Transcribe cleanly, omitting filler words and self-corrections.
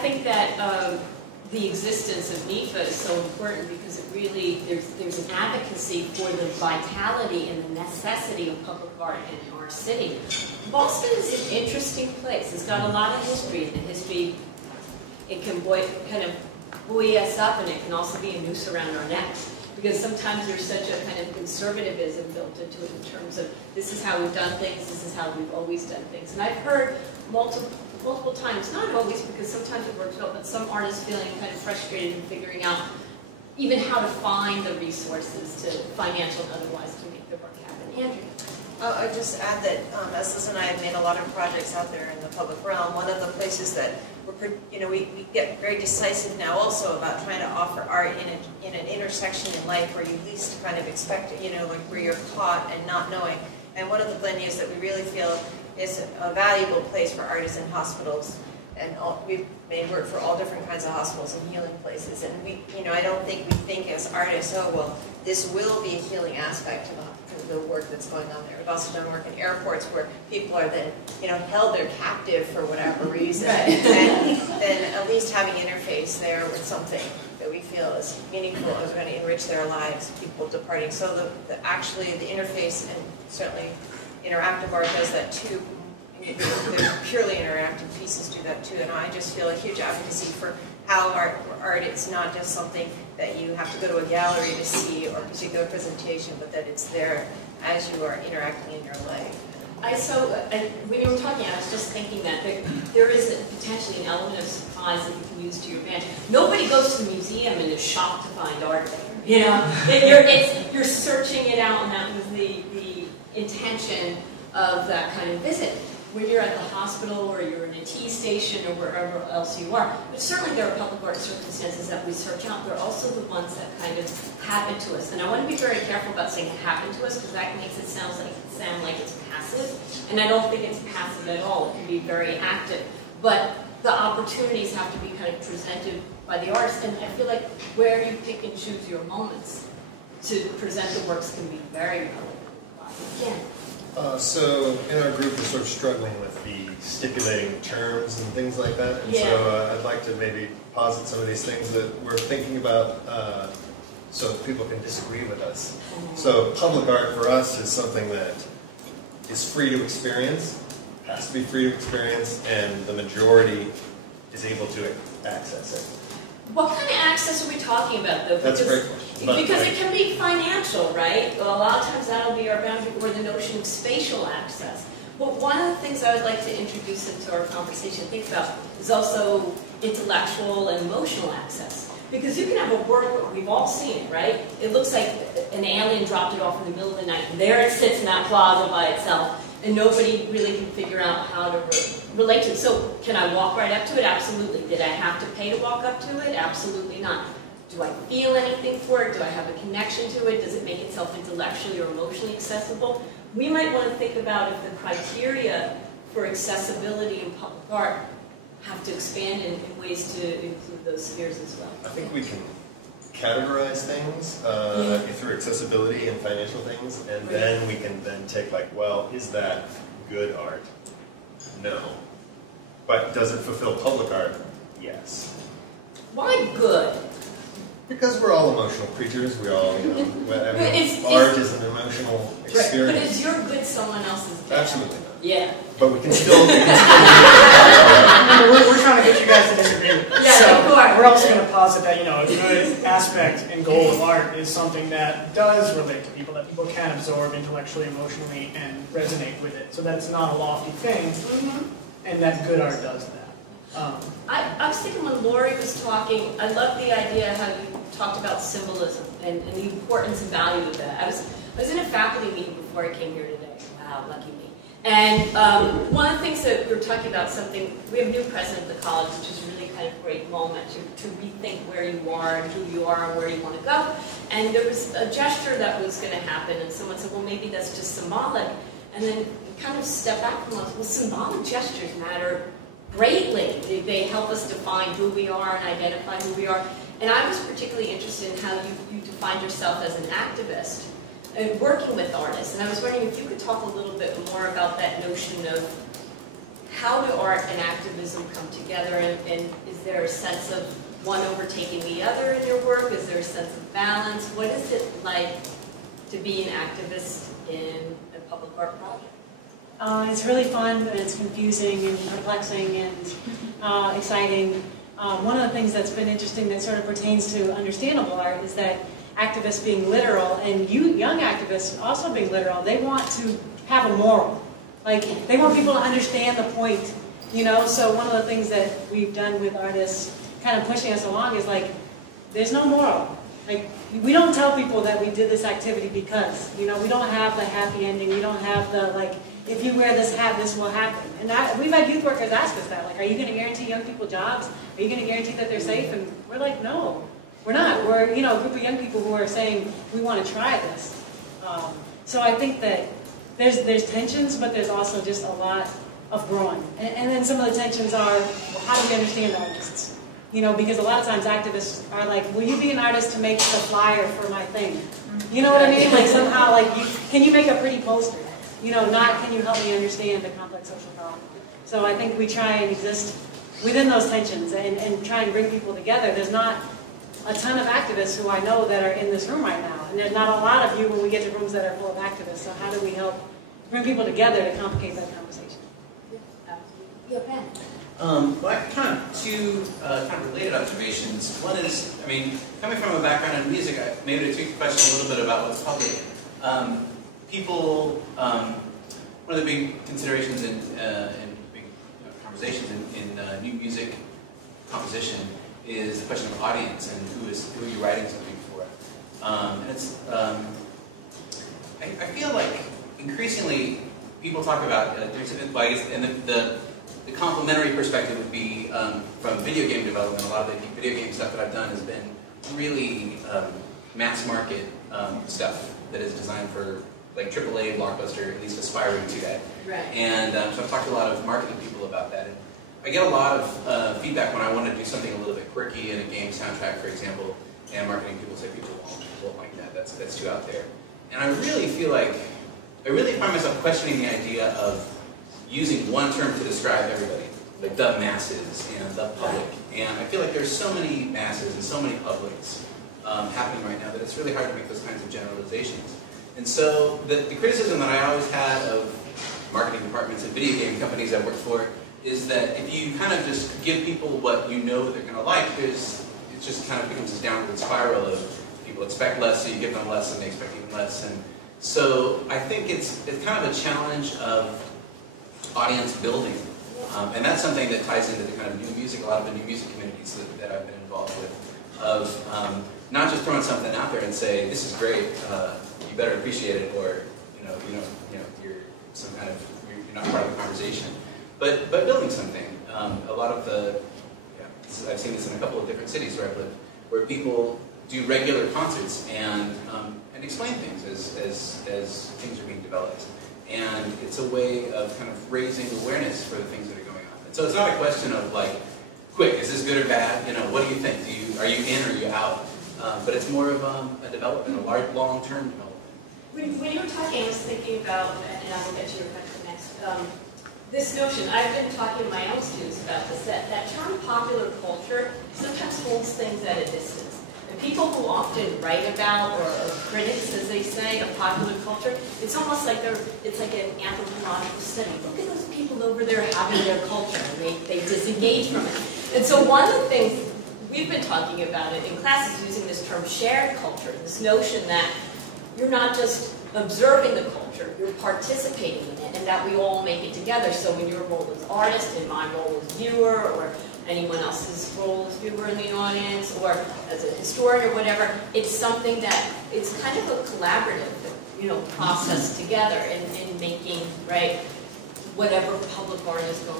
think that the existence of NEFA is so important because it really, there's an advocacy for the vitality and the necessity of public art in our city. Boston is an interesting place. It's got a lot of history, and the history, it can kind of buoy us up, and it can also be a noose around our necks. Because sometimes there's such a kind of conservatism built into it in terms of this is how we've done things, this is how we've always done things. And I've heard multiple times, not always because sometimes it works well, but some artists feeling kind of frustrated in figuring out even how to find the resources, to financial and otherwise, to make the work happen. Andrew? I'd just add that as Liz and I have made a lot of projects out there in the public realm, one of the places that we get very decisive now also about trying to offer art in an intersection in life where you least kind of expect it, like where you're caught and not knowing. And one of the venues that we really feel is a valuable place for art is in hospitals. And we've made work for all different kinds of hospitals and healing places. And I don't think we think as artists, oh, well, this will be a healing aspect to the work that's going on there. We've also done work in airports where people are then, held there captive for whatever reason. Right. And then at least having interface there with something that we feel is meaningful, is going to enrich their lives, people departing. So actually the interface, and certainly interactive art does that too. The purely interactive pieces do that too, and I just feel a huge advocacy for how art is not just something that you have to go to a gallery to see or a particular presentation, but that it's there as you are interacting in your life. When you were talking, I was just thinking that there is potentially an element of surprise that you can use to your advantage. Nobody goes to the museum and is shocked to find art there. You're searching it out, and that was the intention of that kind of visit. When you're at the hospital or you're in a T station or wherever else you are. But certainly there are public art circumstances that we search out. They're also the ones that kind of happen to us. And I want to be very careful about saying happen to us because that makes it sound like it's passive. And I don't think it's passive at all. It can be very active. But the opportunities have to be kind of presented by the artist. And I feel like where you pick and choose your moments to present the works can be very relevant. Again. So in our group, we're sort of struggling with the stipulating terms and things like that. And so I'd like to maybe posit some of these things that we're thinking about so people can disagree with us. So public art for us is something that is free to experience, has to be free to experience, and the majority is able to access it. What kind of access are we talking about, though? That's a great question. Because it can be financial, right? Well, a lot of times that'll be our boundary, or the notion of spatial access. But one of the things I would like to introduce into our conversation, think about, is also intellectual and emotional access. Because you can have a work, we've all seen it, right? It looks like an alien dropped it off in the middle of the night, and there it sits in that plaza by itself, and nobody really can figure out how to relate to it. So, can I walk right up to it? Absolutely. Did I have to pay to walk up to it? Absolutely not. Do I feel anything for it? Do I have a connection to it? Does it make itself intellectually or emotionally accessible? We might want to think about if the criteria for accessibility in public art have to expand in ways to include those spheres as well. I think we can categorize things through accessibility and financial things, and then we can then take like, well, is that good art? No. But does it fulfill public art? Yes. Why good? Because we're all emotional creatures. We all, art is an emotional experience. Right. But is your good someone else's good? Absolutely not. Yeah. But we can still. We're trying to get you guys to disagree. Yeah, so we're also going to posit that a good aspect and goal of art is something that does relate to people, that people can absorb intellectually, emotionally, and resonate with it. So that's not a lofty thing, and that good art does that. I was thinking when Lori was talking, I love the idea how you talked about symbolism and the importance and value of that. I was in a faculty meeting before I came here today. Wow, lucky me. And one of the things that we were talking about, we have a new president of the college, which is really kind of a great moment to rethink where you are and who you are and where you want to go. And there was a gesture that was going to happen, and someone said, well, maybe that's just symbolic. And then kind of step back from us, well, symbolic gestures matter greatly. They help us define who we are and identify who we are. And I was particularly interested in how you defined yourself as an activist and working with artists. And I was wondering if you could talk a little bit more about that notion of how do art and activism come together, and is there a sense of one overtaking the other in your work? Is there a sense of balance? What is it like to be an activist in a public art project? It's really fun, and it's confusing and perplexing and exciting. One of the things that's been interesting that sort of pertains to understandable art is that activists being literal, and young activists also being literal, they want to have a moral. Like, they want people to understand the point, you know? So one of the things that we've done with artists kind of pushing us along is like, there's no moral. Like, we don't tell people that we did this activity because, you know, we don't have the happy ending, we don't have the, like, if you wear this hat, this will happen. And we've had youth workers ask us that, like, are you going to guarantee young people jobs? Are you going to guarantee that they're safe? And we're like, no, we're not. We're, you know, a group of young people who are saying, we want to try this. So I think that there's tensions, but there's also just a lot of growing. And then some of the tensions are, well, how do we understand artists? You know, because a lot of times activists are like, will you be an artist to make the flyer for my thing? You know what I mean? Like somehow, like, can you make a pretty poster? You know, not can you help me understand the complex social problem? So I think we try and exist within those tensions and try and bring people together. There's not a ton of activists who I know that are in this room right now. And there's not a lot of you when we get to rooms that are full of activists. So how do we help bring people together to complicate that conversation? Yeah, Ben. Well, I have kind of two kind of related observations. One is, I mean, coming from a background in music, maybe to tweak the question a little bit about what's public. People, one of the big considerations in big conversations in new music composition is the question of audience and who are you writing something for. And it's, I feel like increasingly people talk about, well, I guess, and the complementary perspective would be from video game development. A lot of the video game stuff that I've done has been really mass market stuff that is designed for like AAA blockbuster, at least aspiring to that. Right. And so I've talked to a lot of marketing people about that. And I get a lot of feedback when I want to do something a little bit quirky in a game soundtrack, for example, and marketing people say people won't like that. That's too out there. And I really feel like, I really find myself questioning the idea of using one term to describe everybody, like the masses and the public. And I feel like there's so many masses and so many publics happening right now that it's really hard to make those kinds of generalizations. And so the criticism that I always had of marketing departments and video game companies I've worked for is that if you kind of just give people what you know they're going to like, it just kind of becomes this downward spiral of people expect less, so you give them less, and they expect even less. And so I think it's kind of a challenge of audience building. And that's something that ties into the kind of new music, a lot of the new music communities that I've been involved with, of not just throwing something out there and say, this is great, you better appreciate it, or you're some kind of, you're not part of the conversation. But building something. A lot of I've seen this in a couple of different cities where I've lived, where people do regular concerts and explain things as things are being developed. And it's a way of kind of raising awareness for the things that are going on. And so it's not a question of like, quick, is this good or bad? You know, what do you think? Are you in or are you out? But it's more of a development, a long-term development. When you were talking, I was thinking about, and I will get you next, this notion. I've been talking to my own students about this, that term popular culture sometimes holds things at a distance. And people who often write about, or critics, as they say, of popular culture, it's almost like it's like an anthropological study. Look at those people over there having their culture, and they disengage from it. And so one of the things, we've been talking about it in classes, using this term shared culture, this notion that you're not just observing the culture, you're participating in it, and that we all make it together. So in your role as artist, in my role as viewer, or anyone else's role as viewer in the audience, or as a historian or whatever, it's something that, it's kind of a collaborative, process together in making, right, whatever public art is going